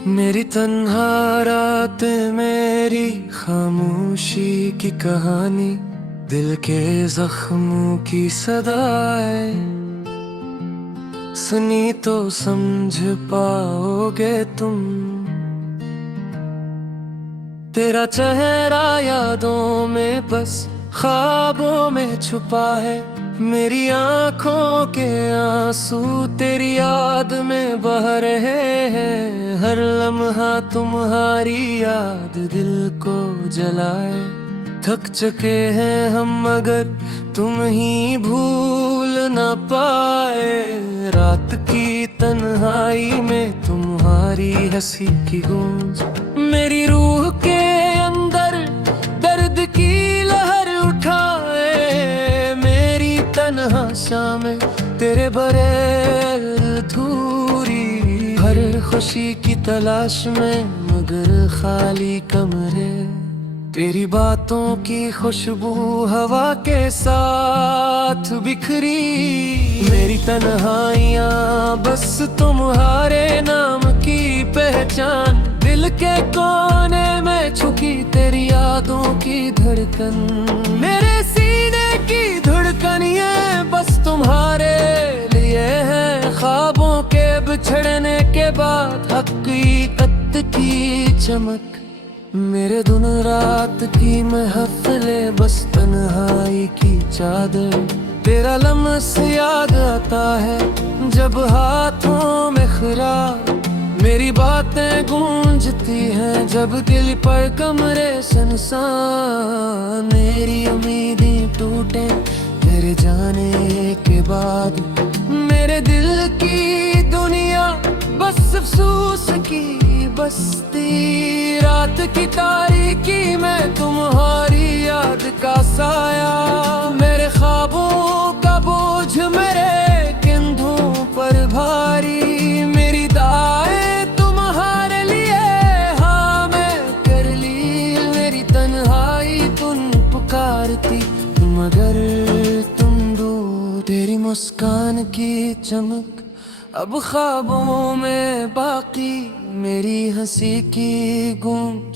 मेरी तन्हा रात, मेरी खामोशी की कहानी, दिल के जख्मों की सदाएं सुनी तो समझ पाओगे तुम। तेरा चेहरा यादों में बस ख्वाबों में छुपा है, मेरी आंखों के आंसू तेरी याद में बह रहे हैं। हर लम्हा तुम्हारी याद दिल को जलाए, थक चुके हैं हम मगर तुम ही भूल न पाए। रात की तन्हाई में तुम्हारी हंसी की गूंज मेरी रूह के अंदर दर्द की लहर उठाए। मेरी तन्हा शामें तेरे बगैर अधूरी, हर खुशी की तलाश में मगर खाली कमरे। तेरी बातों की खुशबू हवा के साथ बिखरी, मेरी तन्हाइयाँ बस तुम्हारे नाम की पहचान। दिल के कोने में छुपी तेरी यादों की धड़कन, मेरे सीने की धड़कन ये बस तुम्हारे लिए है। ख्वाबों के बिछड़ने के बाद हकीकत की चमक, मेरे दिन रात की महफिले बस तन्हाई की चादर। तेरा लम्स याद आता है जब हाथों में खिरात, मेरी बातें गूंजती हैं जब दिल पर कमरे सुनसान। मेरी उम्मीदें टूटे तेरे जाने के बाद, मेरे दिल की दुनिया बस अफसोस की बस्ती। रात की तारीकी में तुम्हारी याद का साया, मेरे ख्वाबों का बोझ मेरे कंधों पर भारी। मेरी दाएं तुम्हारे लिए हाँ मैं कर ली, मेरी तन्हाई तुम पुकारती मगर तुम दूर। तेरी मुस्कान की चमक अब ख्वाबों में बाकी, मेरी हंसी की गूंज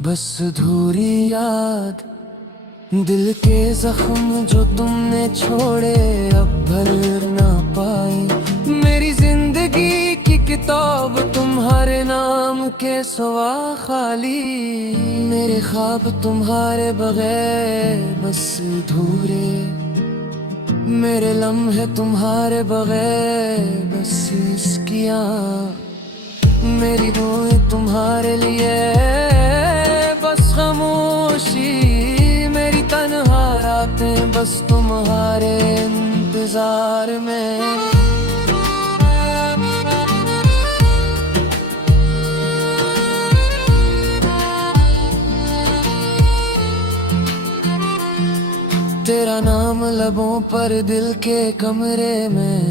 बस अधूरी याद। दिल के जख्म जो तुमने छोड़े अब भर ना पाए, मेरी जिंदगी की किताब तुम्हारे नाम के सिवा खाली। मेरे ख्वाब तुम्हारे बगैर बस अधूरे, मेरे लम्हे तुम्हारे बगैर बस इसकिया। मेरी दुआएं तुम्हारे लिए बस खामोशी, मेरी तन्हा रातें बस तुम्हारे इंतजार में। तेरा नाम लबों पर दिल के कमरे में,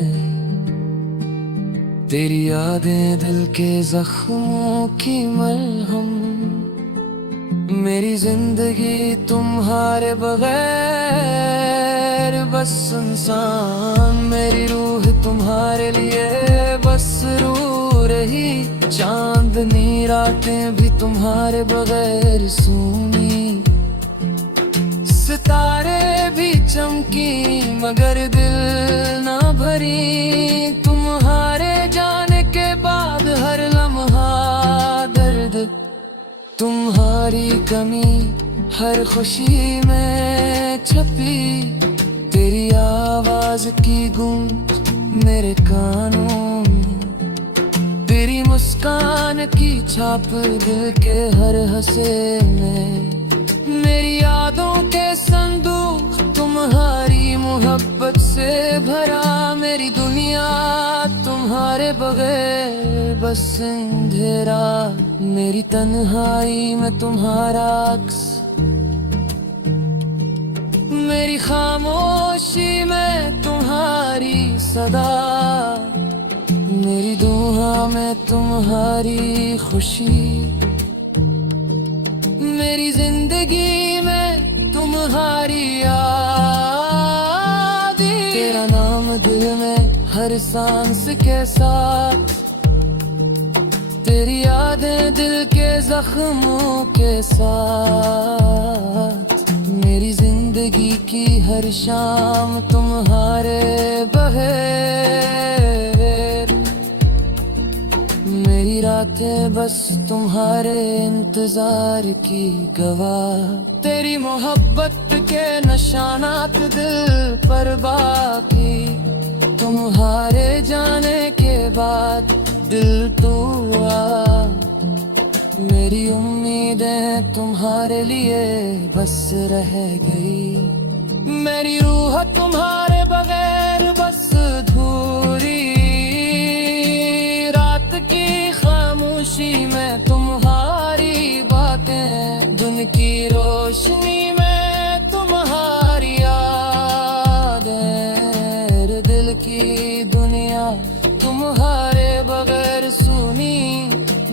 तेरी यादें दिल के जख्मों की मरहम। मेरी जिंदगी तुम्हारे बगैर बस सुनसान, मेरी रूह तुम्हारे लिए बस रो रही। चांदनी रातें भी तुम्हारे बगैर सूनी, सितारे भी चमकी मगर दिल ना भरी। तुम्हारे जाने के बाद हर लम्हा दर्द, तुम्हारी कमी हर खुशी में छपी। तेरी आवाज की गूंज मेरे कानों में, तेरी मुस्कान की छाप दिल के हर हंसे में। मेरी यादों के संदूक तुम्हारी मोहब्बत से भरा, मेरी दुनिया तुम्हारे बगैर बस अंधेरा। मेरी तन्हाई में तुम्हारा अक्स, मेरी खामोशी में तुम्हारी सदा। मेरी दुआ में तुम्हारी खुशी, मेरी जिंदगी में तुम्हारी याद। तेरा नाम दिल में हर सांस के साथ, तेरी यादें दिल के जख्मों के साथ, मेरी जिंदगी की हर शाम तुम्हारे बगैर, मेरी रातें बस तुम्हारे इंतजार की गवाह। तेरी मोहब्बत के निशानात दिल पर बाकी, तुम्हारे जाने के बाद दिल टूटा। मेरी उम्मीदें तुम्हारे लिए बस रह गई, मेरी रूह तुम्हारे बगैर बस अधूरी। रात की खामोशी में तुम्हारी बातें, दिन की रोशनी में तुम्हारी यादें, दिल की दुनिया तुम्हारे बगैर सुनी।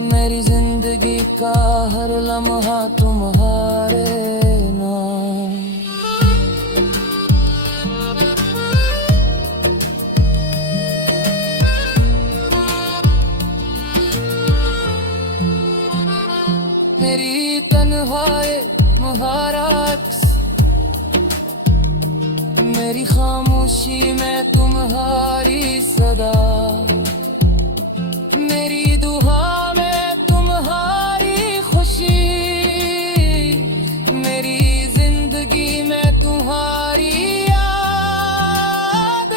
मेरी जिंदगी का हर लम्हा तुम्हारे नाम। मेरी तन्हाई तुम्हारा अक्स, मेरी खामोशी में तुम्हारी सदा, मेरी दुआ में तुम्हारी खुशी, मेरी जिंदगी में तुम्हारी यादें।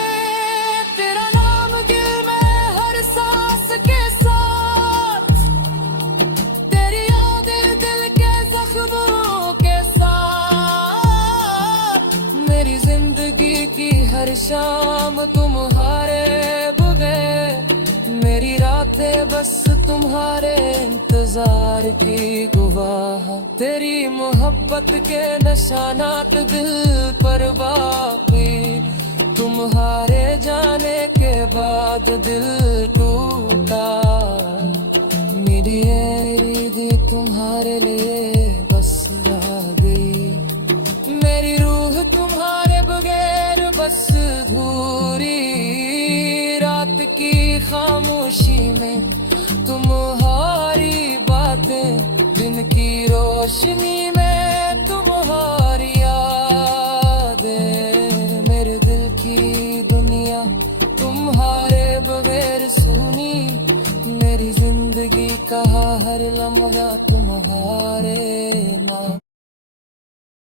तेरा नाम दिल में हर सांस के साथ, तेरी यादें दिल के जख्मों के साथ, मेरी जिंदगी की हर शाम तुम्हारे बगैर, मेरी रातें बस तुम्हारे इंतजार की गवाह। तेरी मोहब्बत के निशानात दिल पर बाकी, तुम्हारे जाने के बाद दिल टूटा। मेरी दी तुम्हारे लिए बस रह गई, मेरी रूह तुम्हारे बगैर बस अधूरी। रात की खामोशी में